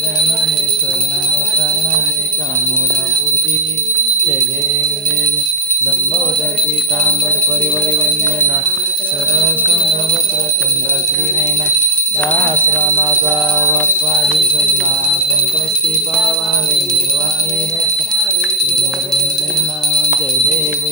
प्रेमनेश्वर नाम प्राणाने कामना पूर्ति जय जय जय जय लंबोदर पीतांबर परिवरि वंदना सरसंघ प्रचंड त्रिनयना दास रामाचा वाटपाही सन्ना संकष्टी पावावे निर्वाणी रक्षा वंदना जय देव